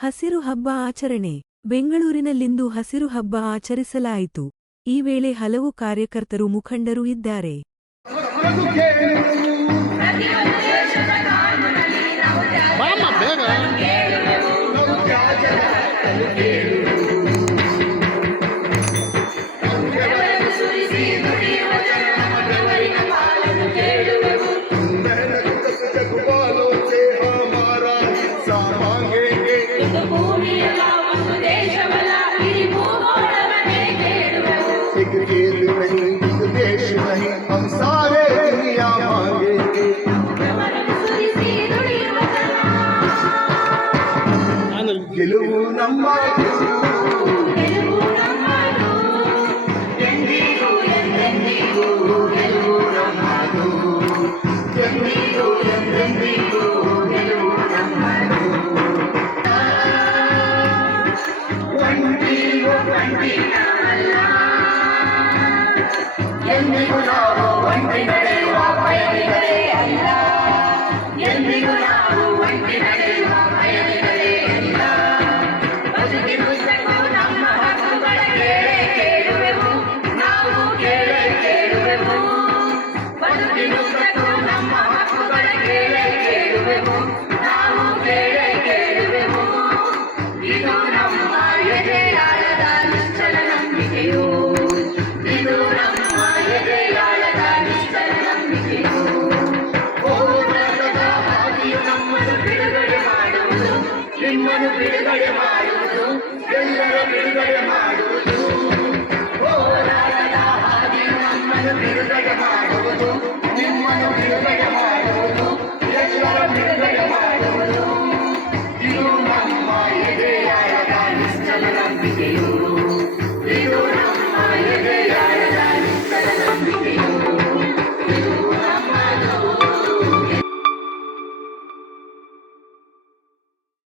ಹಸಿರು ಹಬ್ಬ ಆಚರಣೆ. ಬೆಂಗಳೂರಿನಲ್ಲಿಂದು ಹಸಿರು ಹಬ್ಬ ಆಚರಿಸಲಾಯಿತು. ಈ ವೇಳೆ ಹಲವು ಕಾರ್ಯಕರ್ತರು ಮುಖಂಡರು ಇದ್ದಾರೆ. हम सारे दुनिया గెలువు నమ్మాడు ఎన్ని గుణాలు ಕೇಳುವೆವು ಬದುಕಿನುದ್ದಕ್ಕೂ ನಮ್ಮ ಹಕ್ಕುಗಳ ಕೇಳೆ ಕೇಳುವೆವು ನಾವು ಕೇಳೆ ಕೇಳುವೆವು ಇದು ನಮ್ಮ ಎದೆಯಾಳದ ನಿಶ್ಚಲ ನಂಬಿಕೆಯು ಇದು ನಮ್ಮ ಎದೆಯಾಳದ ನಿಶ್ಚಲ ನಂಬಿಕೆಯು ಹೋರಾಟದ ಹಾದಿಯು ನಮ್ಮನ್ನು ಬಿಡುಗಡೆ ಮಾಡುವುದು ನಿಮ್ಮನ್ನು ಬಿಡುಗಡೆ ಮಾಡುವುದು ಮಾಡುವುದು ಇದು ನಮ್ಮ ಎದೆಯಾದ ನಿಶ್ಚಲನ